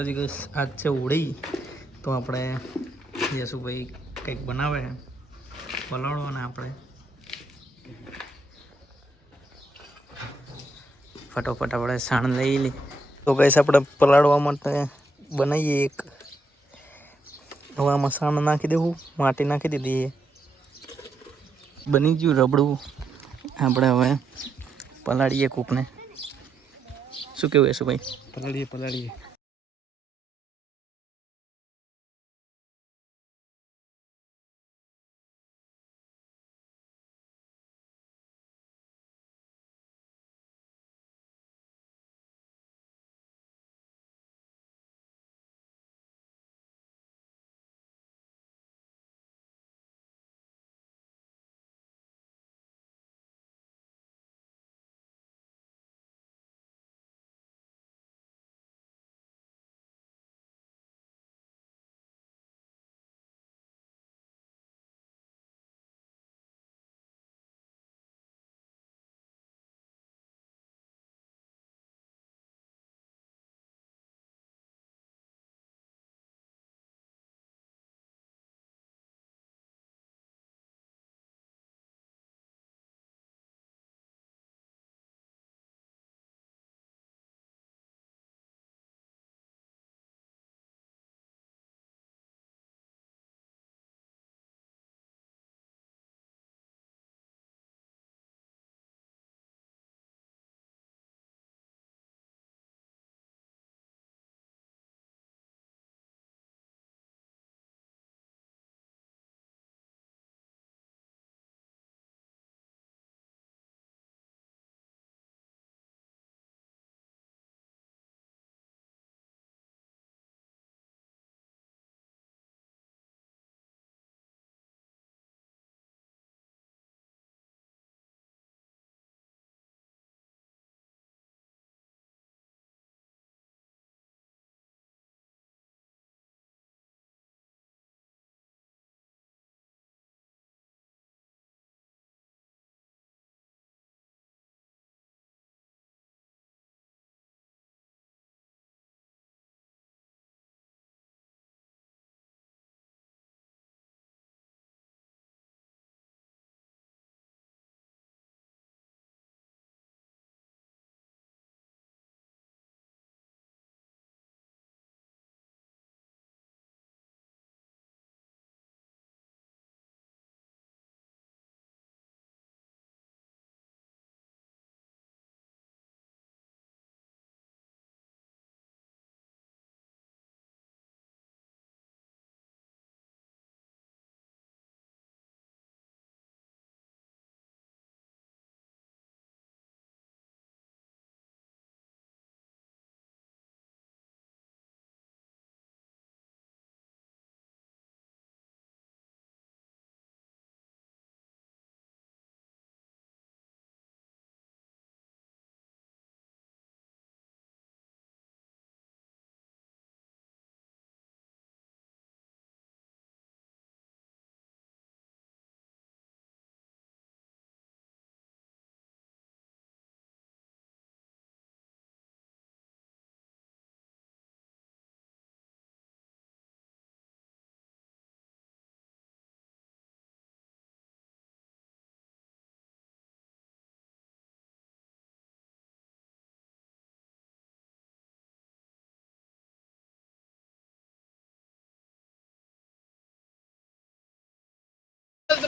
આજ છે હોળી, તો આપણે યશુભાઈ કંઈક બનાવે પલાળવાના. આપણે ફટોફટ આપણે સાણ લઈ લઈએ. તો ગઈશ આપણે પલાળવા માટે બનાવીએ એક. હવે આમાં સાણ નાખી દેવું, માટી નાખી દીધી, બની ગયું રબડું. આપણે હવે પલાળીએ કૂકને. શું કેવું યશુભાઈ? પલાળીએ.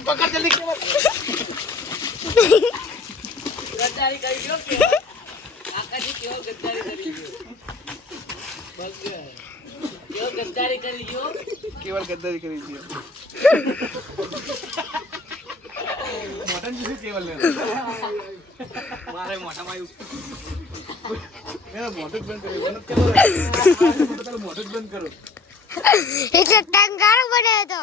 पकड़ जल्दी गद्दारी कर दियो के काका जी क्यों गद्दारी कर दियो बस क्यों गद्दारी कर दियो केवल गद्दारी कर दियो मोटन जी से केवल ले मारे मोटा मायू मेरा मोटक बंद करो मोटक बंद करो एक टंगार बनाया तो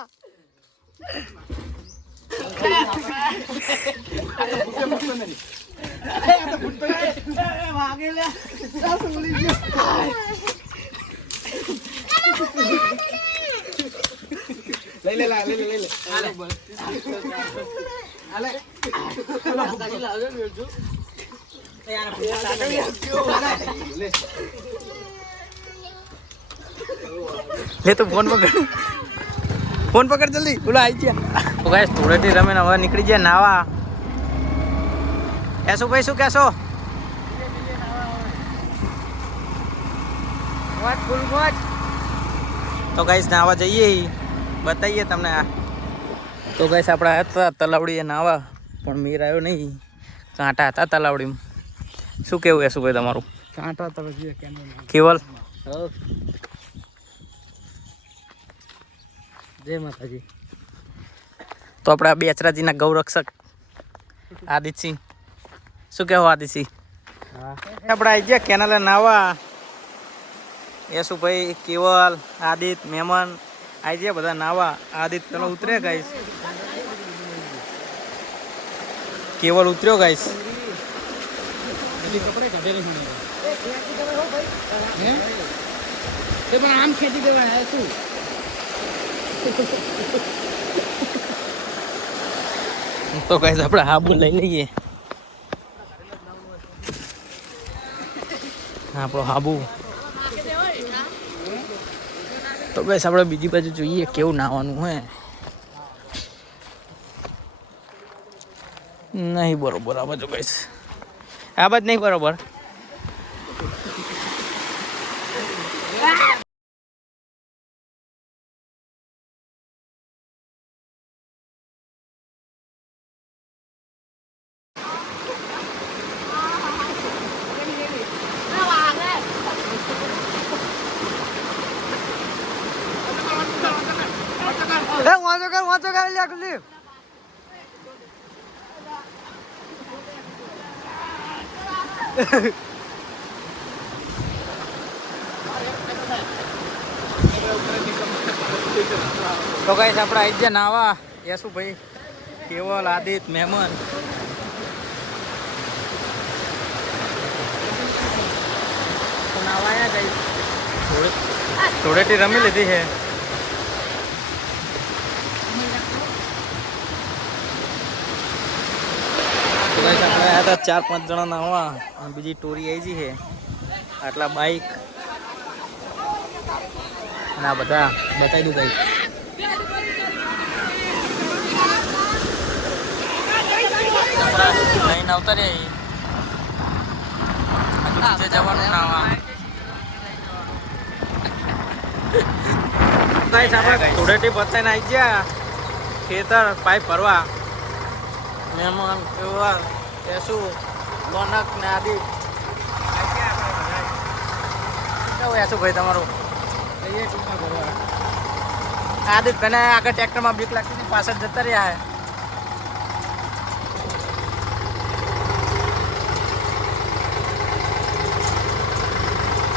ले લે તો ફોન પકડ, ફોન પકડ જલ્દી, બોલો આવી ગયા. તો ગાઈસ ધૂળેટી રમીને હવે નીકળી ગયા નાવા. કહેશો ભાઈ, શું કહેશો? તો ગાઈસ નાવા જઈએ, બતાવીએ તમને. આ તો ગાઈસ આપણે આવ્યા હતા તલાવડીએ નાવા, પણ મેર આવ્યો નહીં, કાંટા હતા તલાવડીમાં. શું કેવું કહેશું ભાઈ તમારું? કાંટા તો કેવલ જય માતાજી. તો આપણે આ બેચરાજીના ગૌરક્ષક આદિતસિંહ, શું કહેવું આદિતસિંહ? આપણે આવી ગયા કેનાલે નાવા. યશુભાઈ, કેવલ, આદિત, મહેમાન આવી ગયા બધા નાવા. આદિત પેલો ઉતરે ગાઈસ, કેવલ ઉતર્યો ગાઈસ. પણ આમ ખેતી દેવાય શું? તો ગાઈસ આપણે હાબુ લઈ લઈએ. આપણો હાબુ. તો ગાઈસ આપણે બીજી બાજુ જોઈએ કેવું નાવાનું હોય. નહીં બરોબર આ બાજુ ગાઈસ, આ બાજુ નહીં બરોબર. વાંચો કર લ્યા કુલી. તો ગાઈસ આપણે આવી ગયા નાવા. યશુભાઈ, કેવલ, આદિત, મહેમાન. નાવા આવ્યા ગાઈસ. ધૂળેટી રમી લીધી છે. આપણે આવ્યા હતા 4-5 જણા નાવા, અને બીજી ટોરી આવી છે. આટલા બાઈક અને આ બધા બતાવી દઉં ભાઈ. લઈને આવતા રે હજુ જવાનું નાવા. આપણે ધૂળેટી પતાઈને આવી ગયા ખેતર પાઇપ ભરવા. મહેમાન, કેવા, કેશું, લોનક ને આદિ. કેવું યશુભાઈ તમારું? આદિત તને આગળ ટ્રેક્ટરમાં બીક લાગતી પાછળ જતા રહ્યા.